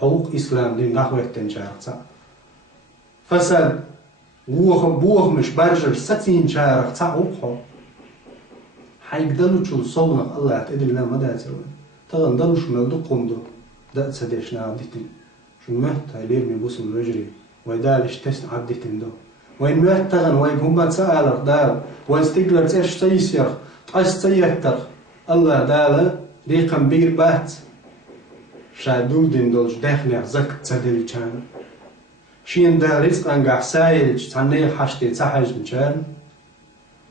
حقوق إسلام دين نخوتن شارع فساد بوخ مش برجر ستين شارع تعوقه حيقدروا تشوف صونك الله تدري لنا مدى تسوي ترى ندلوش ملدقهم دو ده تسديشنا عبدتين شو مهت هيلير من بوس الوجري ويدالش تست عبدتين دو وين مهت تغن وين هم بتسألك دال وين استقلر تيش تيسير تقاس تيهتر الله داله ريقم بير بات شادودين دولش داخل زك تسدل كان شين دا رزق انقع سايل تعني حشتي تحج مشان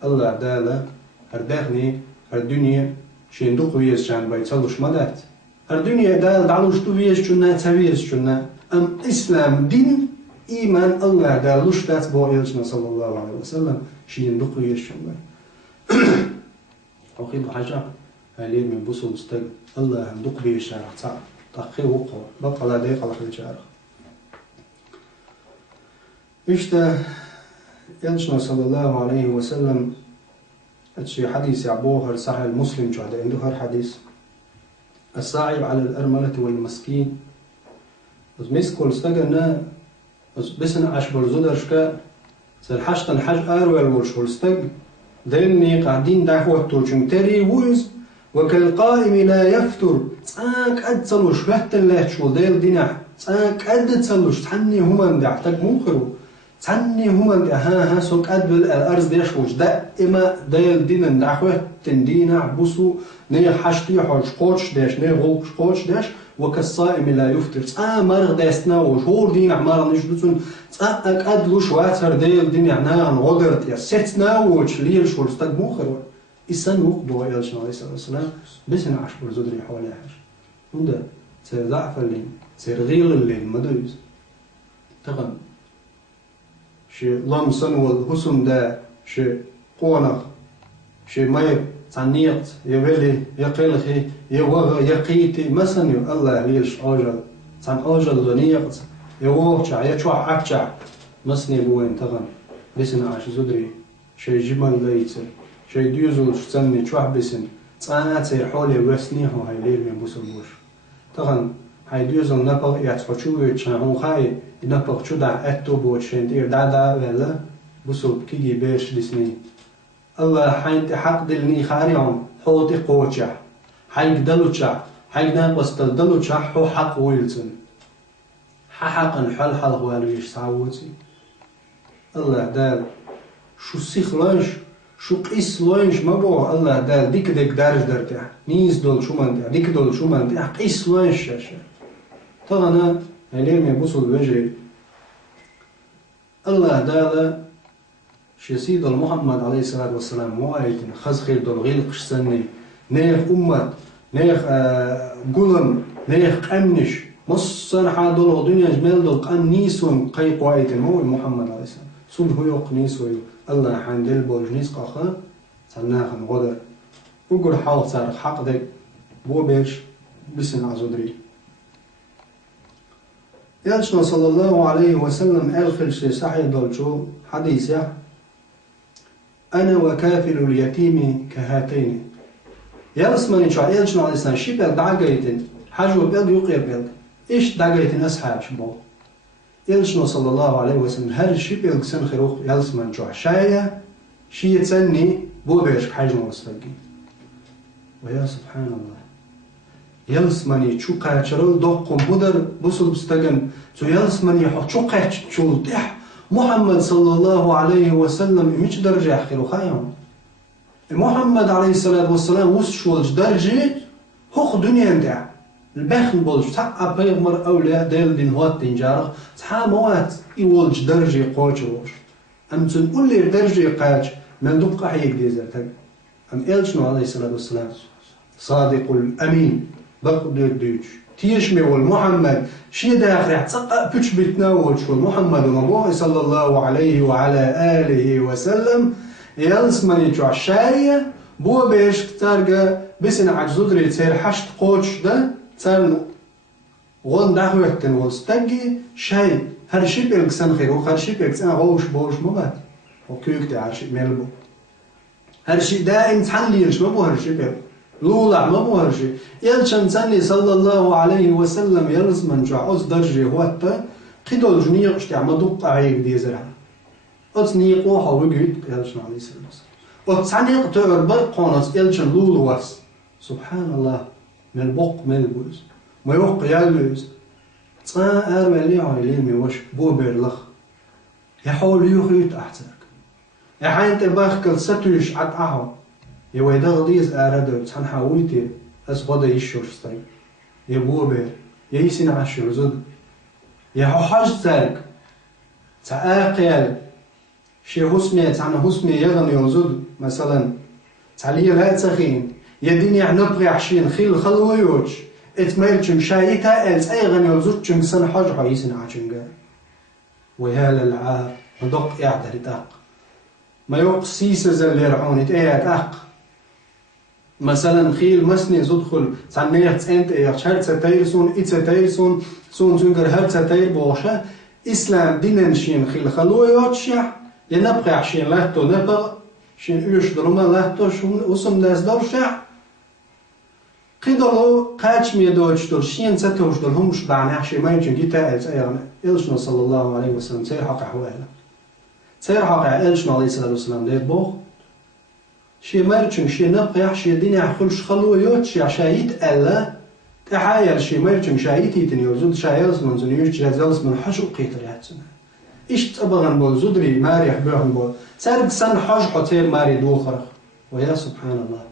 الله داله هرداخني الدنيا شين دوق ويش شان بيتصلوش مدات الدنيا دال دعلوش تو ويش شنا تسويش شنا ام اسلام دين ايمان الله دالوش دات بويلشنا صلى الله عليه وسلم شين دوق ويش شنا وخيب حاجه هالي من بوصل مستق الله دوق ويش شارع صعب تقي وقو بقى لا دقيقه على شارع اشتا يلشنا صلى الله عليه وسلم اتشي حديث يعبوه صحيح المسلم شو هذا عنده هالحديث الصاعب على الأرملة والمسكين بس مسكول استجنا بس بسنا عشبر زودرشكا سالحشت الحج أروي الورش والستج دلني قاعدين دعوة توشن تري ويز وكالقائم لا يفتر تاك أدسلوش بحت الله شو ديل دينح تاك أدسلوش تحني هما دعتك منخرو تعني هم ها سوق أدبل الأرز ديش وش دائما ديل دين دعوة تندينا عبوسو ني حشتي حوش قوش ديش ني غوش قوش ديش وكالصائم لا يفتر مرغ ديستنا وش هور دين عمارا نشدتون أدلوش واتر ديل دين عنا غدرت يا ستنا وش ليش ورستق موخر إسان وقبوا إلشنا عليه الصلاة والسلام بسنا عشبر زدري حوالي حاج وندا سير ضعف الليل سير غيل الليل مدوز تغن شي لمسن والحسن دا شي قونق شي ماي تعنيق يولي يقلخي يوغ يقيتي مثلا الله ليش أجل تن أجل غنيق يوغشع يشوع أكشع مسني بوين تغن بسنا عش زدري شي جمال ليتر شي ديوزل شتني شوع بسن تاناتي حولي وسنيهو هاي ليل من بوسلوش تغن هاي ديوزل نبغ يتحشوه تشنهو خاي نبغ شو دع أتو بوتشين دير دا ولا بوسل كيجي بيرش دسني الله حين تحق دلني خاريهم حوتي قوتشع حيك دلوتشع حيك ناقص دلوتشع حو حق ويلتن حقا حل حل هو ليش سعوتي الله دال شو سيخ لانش شو قيس لانش ما بو الله دال ديك دارج درتاح نيز دول شو من ديك دول شو من قيس لانش شاشة طبعا هلين من بوصل الوجه الله دال شي سيد محمد عليه الصلاة والسلام مو آيتين خز خير دول غيلق سني نيخ أمت نيخ قلن نيخ قمنش مصر حادول دنيا جمال دول قن نيسون قيق آيتين مو محمد عليه السلام سون هو يوق نيسو الله حندل بولج نيس قاخا سناخن غدر وقر حاول صار حق دك بو بيش بسن عزودري يالشنا صلى الله عليه وسلم ألخل شي صحيح دولشو حديث يا أنا وكافل اليتيم كهاتين يالسمني شو يالشنا عليه السلام شي بيل دعاقيتين حاجو بيل يقير بيل إيش دعاقيتين أصحاب شبو يالشنا صلى الله عليه وسلم هل شي بيل سن خيروخ يالسمن شو شايا شي يتسني بو بيش حاجو مستقي ويا سبحان الله يلسمني شو قاتشرل دقم بدر بوصل بستجن شو يلسمني شو قاتش شو دح محمد صلى الله عليه وسلم مش درجة آخر خيام محمد عليه الصلاة والسلام وش شو درجة هو دنيا دع البخل بولش تاع بيغمر أولاد ديل دين هوت تنجارخ تاع موات يولج درجة قاتشروش أم تنقول لي درجة قاتش من دقة حيك ديزرتك أم إلشنو عليه الصلاة والسلام صادق الأمين بقدر ديش تيشمي والمحمد شي داخل تسقى بيتش بيتناول شو محمد ونبوه صلى الله عليه وعلى آله وسلم يلسمني جو عشاية بو بيش تارجا بسن عجزودري تسير حشت قوش ده تسال غون دعوة والستجي شاي هرشي بيلكسن خير وهرشي بيلكسن غوش بوش مبات وكيوك تعرشي ميلبو هرشي دائم تحليلش مبو هرشي بيل لولا ما موهرجي يلشن سني صلى الله عليه وسلم يلز من جعوز درجي هوتا قدول جنيق اشتع مدوق عيب دي زرع أتنيق وحا وقيت يلشن عليه الصلاة والسلام وتسعنيق تغر برقونس يلشن لولواس سبحان الله من البق من البوز ما يوق يلوز تصان أرمى اللي عايلين ميوش بو بيرلخ يحاول يخيط أحترك يحاين تباخكل ستوش عد أحو يويدا غليز آردو تسان حاولتي أسغدا يشوشتاي يبو بير يسين عشر زد يحو حاج تارك تاقيال شي حسمي تانا حسمي يغني وزد مثلا تعليه لا تخين يديني نبغي عشين خيل خلويوش اتميرجم شايتا الز اي غني وزد جنگ سن حاج حيسين عجنگا ويهال العار مدق يعدر تاق ما يوق سيسة زل يرعوني تاق مثلا خيل مسني زدخل تعنيت انت يخشر تتيرسون اتتيرسون سون زنجر هر تتير بوشة اسلام دينن شين خيل خلويوت شيح ينبغي عشين لهتو نبغ شين ايش درما لهتو شون اسم داز دور شيح قيدلو قاچ ميدوش دور شين تتوش دور همش دعني عشي ما يمكن جيتا الز ايغن إلشنا صلى الله عليه وسلم سير حق حوالا سير حق إلشنا عليه الصلاة والسلام دير بوخ شي مرچن شي نبغي شي ديني عخلش خلويوت شي عشايت ألا تحايل شي مرچن شايتي تنيوزود شايلس من زنيوش جازلس من حشو قيتر ياتسنا إيش تبغن بول زدري ماري حبوهم بول سارد سن حج حتير ماري دوخرخ ويا سبحان الله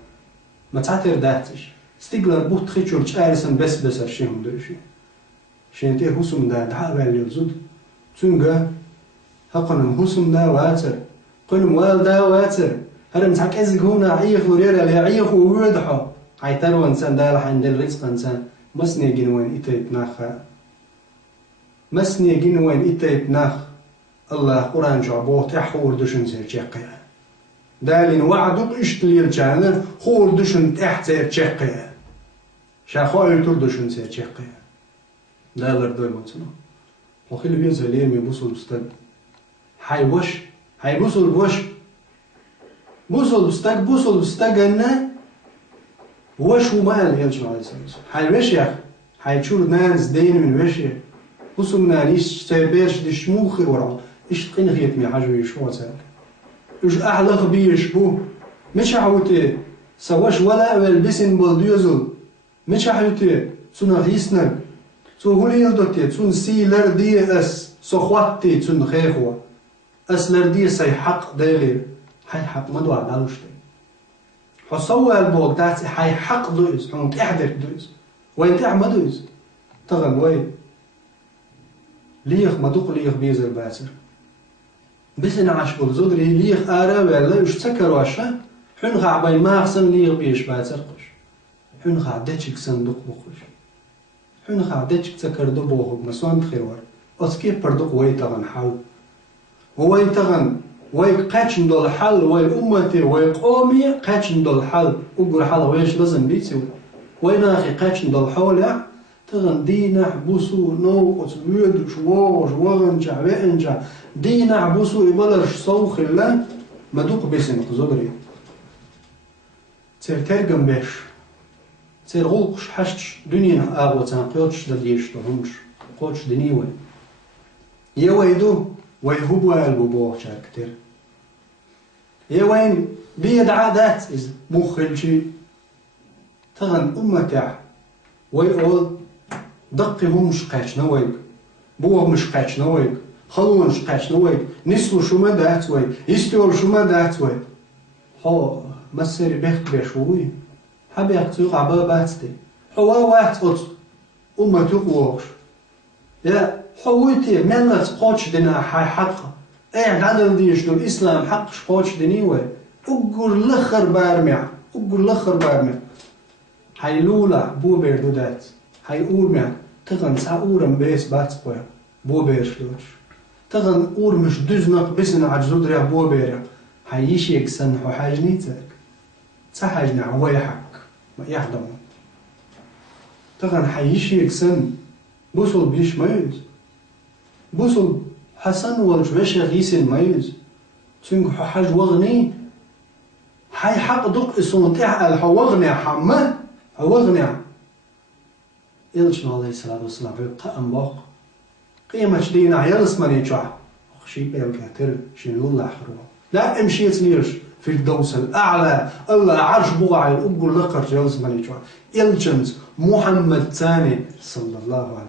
ما تعتر داتش ستيغلر بوت خيچور چارسن بس ارشيهم دوشي شينتي حسم دا دعوال يزود تونغا حقنم حسم دا واتر قنم وال دا واتر هرم تحك ازق هنا عيخ وريرا لعيخ ووضحو عيتر وانسان دا لحن دل رزق انسان مسني جنوين إتايت ناخا مسني جنوين إتايت ناخ الله قرآن جعبوه تحور دشن سير جاقيا دالين وعدوك اشتليل جانا خور دشن تحت سير جاقيا شاخوا يتر دشن سير جاقيا دالر دوي موتنا وخيل بيزا ليم يبوصل بستد حي وش حي بوصل بوش بوصل بستق أنا وش هو مال يلشم عليه الصلاة والسلام حي وش يا أخي حي تشور ناس دين من وش يا بوصل نانيش تبيش دش موخي ورا إيش تقين غيت مي حاجة يشوه تاك إيش أحلى خبيش بو مش حوتي سواش ولا والبسن بالديوزل مش حوتي سونا غيسنك سو هولي يلدوتي سون سي لردي أس سخواتي سون خيخوا أس لردي سي حق دايغير حي حق ما دوار دالوشتي حصوى البوغ تاتي حي حق دويز حون تحدر دويز وين تعمى دويز تغن وين ليخ مدوق ليخ بيزر باسر بسنا عشبول زدري ليخ آرا ولا يشتكر واشا حين غعباي ماغسن ليخ بيش باسر قش حين غعدتشك صندوق بخش حين غعدتشك تكر دو بوغ مسوان تخيروار أسكي بردوق وي تغن حال وي تغن وي قاتشن دول حل وي أمتي وي قومي قاتشن دول حل أقول حل ويش لازم بيتي وي ناخي قاتشن دول حول تغن دينا حبوسو نوقت ويد شواغ وغنجع وإنجع دينا حبوسو إبالرش صوخ الله مدوق بيسن قزدري تير ترقم بيش تير غلقش حشتش دنيا آغوتان قيوتش دليش تهمش قوتش دنيوي يويدو ويهبو البوبوغ شاكتر يوين بيد عادات إذ مخل شي تغن أمتع ويقول دقي هم مش قاش نويك بوه مش قاش نويك خلون مش قاش نويك نسلو شو ما دات وي يستور شو ما دات وي هو مسيري بيخت بيشوي حبي يقتوق عبا باتتي هو واحد قط أمتوق ووغش يا حويتي ملت قوتش دينا حي حقا ايه عدل ديش دو الإسلام حقش قوتش دينيوي أقول لخر بارمع أقول لخر بارمع حي لولا بو بيردو دات حي أورمع تغن سا أورم بيس باتسبويا بو بيرش دوش تغن أور مش دزنق بسن عجزو دريا بو بيرا حي يشيك سنحو حاجنيتك سا حاجنا عوي حق ما يحضم تغن حي يشيك سن بوصل بيش مايز بوصل حسن والجوش غيسن مايز تنك حاج وغني هاي حق دق إسونتح الحوغني حمه حوغني إلشنا عليه الصلاة والسلام في قائم باق قيمة شدينا يلس من يجع شيء يمكثر شنو الله حروه لا امشي تنيرش في الدوس الأعلى الله عرش بوعي الأقل لقر يلس من يجع إلشنز محمد ثاني صلى الله عليه وسلم.